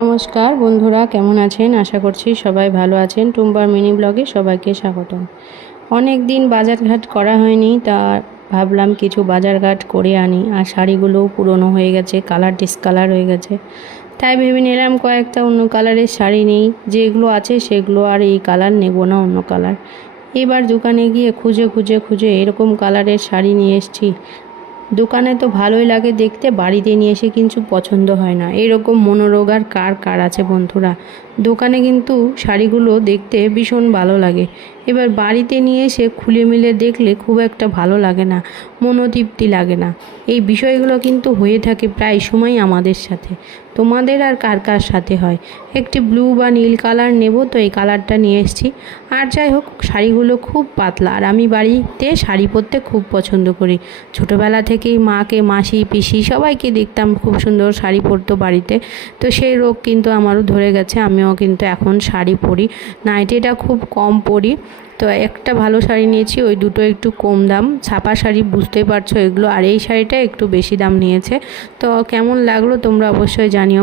নমস্কার বন্ধুরা, কেমন আছেন? আশা করছি সবাই ভালো আছেন। টুম্বার মিনি ব্লগে সবাইকে স্বাগতম। অনেক দিন বাজারঘাট করা হয়নি, তা ভাবলাম কিছু বাজারঘাট করে আনি। আর শাড়িগুলোও পুরনো হয়ে গেছে, কালার ডিসকালার হয়ে গেছে, তাই ভেবে নিলাম কয়েকটা অন্য কালারের শাড়ি নেই। যেগুলো আছে সেগুলো আর এই কালার নেব না, অন্য কালার। এবার দোকানে গিয়ে খুঁজে খুঁজে খুঁজে এরকম কালারের শাড়ি নিয়ে এসেছি। দোকানে তো ভালোই লাগে দেখতে, বাড়িতে নিয়ে এসে কিন্তু পছন্দ হয় না। এরকম মনোরোগ আর কার কার আছে বন্ধুরা? দোকানে কিন্তু শাড়িগুলো দেখতে ভীষণ ভালো লাগে, এবার বাড়িতে নিয়ে এসে খুলে মিলে দেখলে খুব একটা ভালো লাগে না, মনোতৃপ্তি লাগে না। এই বিষয়গুলো কিন্তু হয়ে থাকে প্রায় সময় আমাদের সাথে। তোমাদের আর কার কার সাথে হয়? একটি ব্লু বা নীল কালার নেব, তো এই কালারটা নিয়ে এসেছি। আর যাই হোক, শাড়িগুলো খুব পাতলা, আর আমি বাড়িতে শাড়ি পরতে খুব পছন্দ করি। ছোটোবেলা থেকেই মাকে, মাসি, পিসি সবাইকে দেখতাম খুব সুন্দর শাড়ি পরতো বাড়িতে। তো সেই রোগ কিন্তু আমারও ধরে গেছে, আমিও কিন্তু এখন শাড়ি পরি। নাইটিটা খুব কম পরি। তো একটা ভালো শাড়ি নিয়েছি, ওই দুটো একটু কম দাম, ছাপা শাড়ি, বুঝতেই পারছো এগুলো। আর এই শাড়িটা একটু বেশি দাম নিয়েছে। তো কেমন লাগলো তোমরা অবশ্যই জানিও।